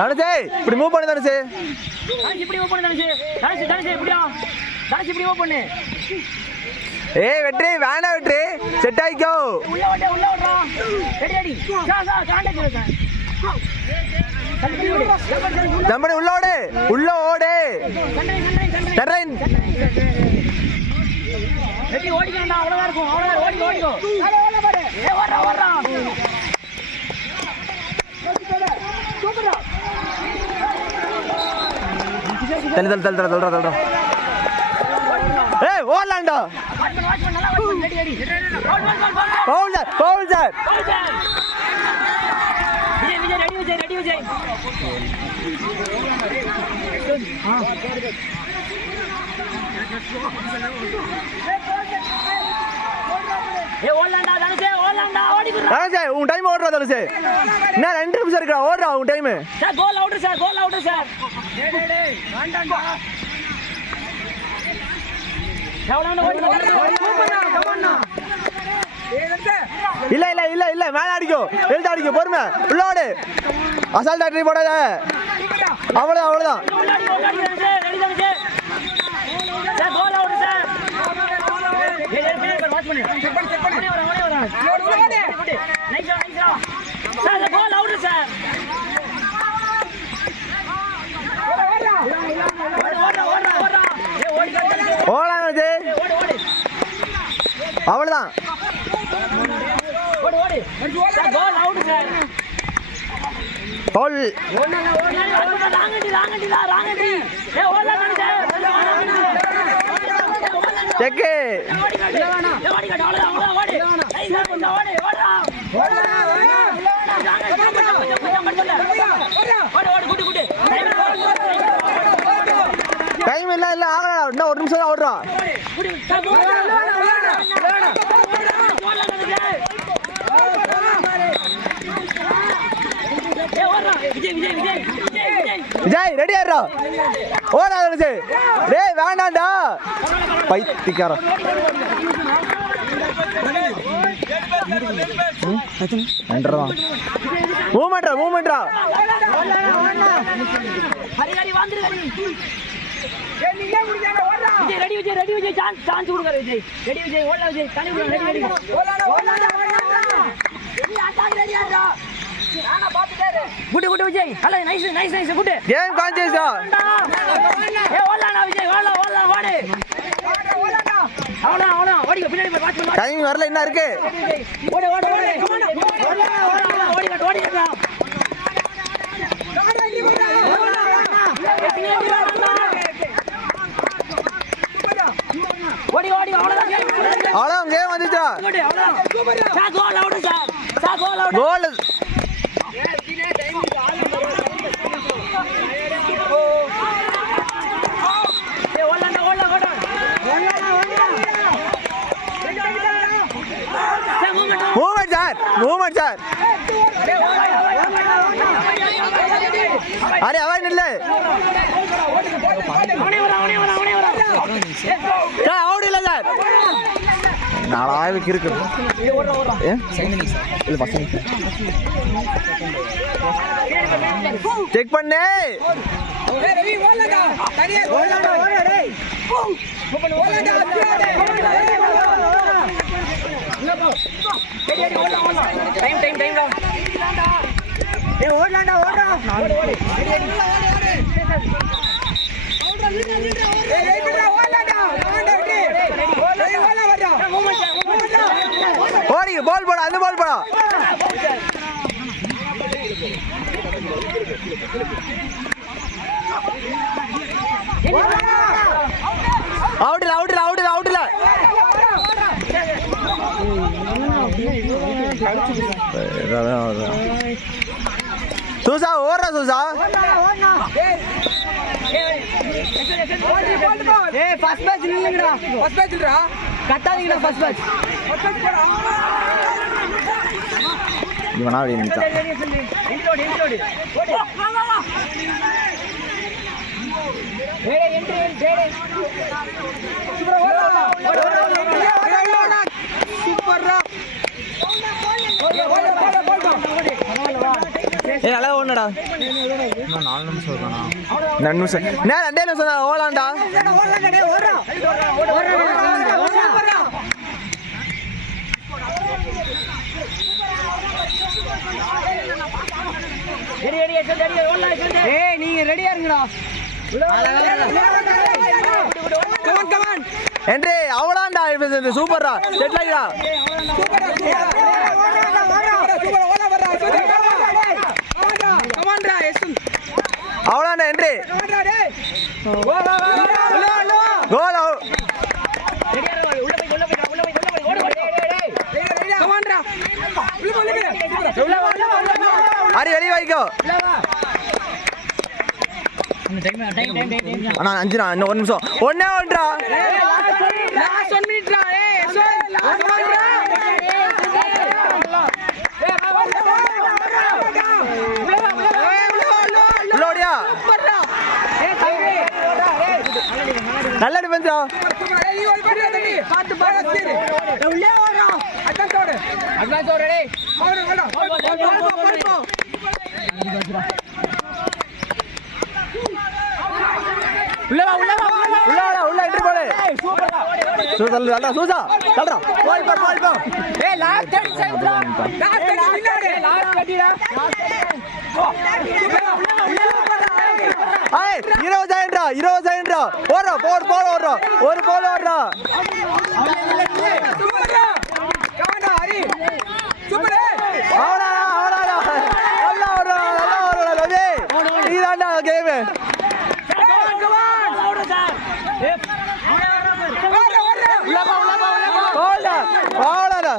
தனுஷே இப்படி மூவ் பண்ணு தனுஷே. ஏய் வெற்றி வேணா வெற்றி செட் ஆயிக்கோ. தம்பி உள்ள ஓடு உள்ள ஓடு. ஓடிக்கா அவ்வளவுதான் இருக்கும். அவ்வளவுதான் ஓடிக்கோ. தள்ளுறா. ஏய் ஓடலாம்டா. பவுல் சார். விஜய் ரெடி விஜய். தனுஷே உன் டைம் ஓடுறா தனுஷே. என்ன 2 நிமிஷம் இருக்கா ஓடுறா உன் time. Sir goal out sir. இல்ல மேல அடிக்கோ எழுத அடிக்கோ பொறுமை உள்ள ஓடு. அசால்ட் ட்ரை போடாத. அவ்வளவுதான். அவ்வளவுதான். செக்கு டைம் இல்ல ஆகல. இன்னும் 1 நிமிஷம் தான் ஓடுறோம். விஜய் ரெடி ஆடுறா. ஓடா தனுஷே. டேய் வேண்டாம்டா பைத்தியக்காரன். மூவ்மெண்ட்ரா. ரெடி விஜய் சான்ஸ் கொடுக்கற விஜய். ரெடி விஜய் ஓடலாம் விஜய். தனி ready. Good Vijay. Hello nice good. Game கான்ஷியஸா. ஓடலாம் விஜய் ஓடலாம் ஓடு. அவனா ஓடிங்க பின்னாடி போய் வாட்ச் பண்ணு. டைம் வரல என்ன இருக்கு. ஓடு ஓடிங்கடா. ஓடி அவ்வளவுதான் கேம் வந்துச்சா. கோல் மூவ்மெண்ட் சார். அரே அவன் இல்ல அவுட் இல்ல சார். நாளாவே இருக்கு. செக் பண்ணு. ஓடி பால் போடா. அந்த பால் போடா. அவுட்ல சூசா ஓடுறா சூசா. ஏய் ஃபர்ஸ்ட் மேட்ச் நில்லுங்கடா. ஃபர்ஸ்ட் மேட்ச்டா கட்டாதீங்கடா. ஃபர்ஸ்ட் மேட்ச் இவனா அப்படியே நின்னுட்டா. இன்ட்ரோடு என்ட்ரி சூப்பரா ஏய் நல்லா ஓடுனடா இன்னும் 4 நிமிஷம் இருக்கானா? 2 நிமிஷம் நான் 2 நிமிஷம் தான் ஓடலாம்டா ஏய் நீங்க ரெடியா இருங்கடா கமான் கமான் என்றே அவளாண்டா சூப்பர்டா செட் ஆகிடா கமான்டா எஸ்எம் அவளாண்டா என்றே கோல் கமான்டா அரி வெளிய வைக்கோ அண்ணா 5 இன்னும் 1 நிமிஷம் ஒண்ணே ஒன்றா லாஸ்ட் 1 மினிட்ரா ஏய் எஸ்எம் கமான்டா உள்ளோடியா நல்ல டிஃபென்ஸ்டா பாத்து பாத்து உள்ளே ஓடுறா அட்வான்ஸ் ஓடு டேய் உள்ள என்ட்ரி போடு சூசா நல்லா சூசா தள்ளுடா போய் போ ஏய் லாஸ்ட் 30 செகண்ட்ரா லாஸ்ட் 30 வின்னாடே லாஸ்ட் 30டா ஏய் 20 செகண்ட்ரா ஓடுறா போடு ஓடுறா ஒரு போல் ஓடுறா சூப்பர்டா கமான்டா ஹரி சூப்பர் அவடா நல்லா ஓடுறா லவே இதாண்டா கேம் கோல்டா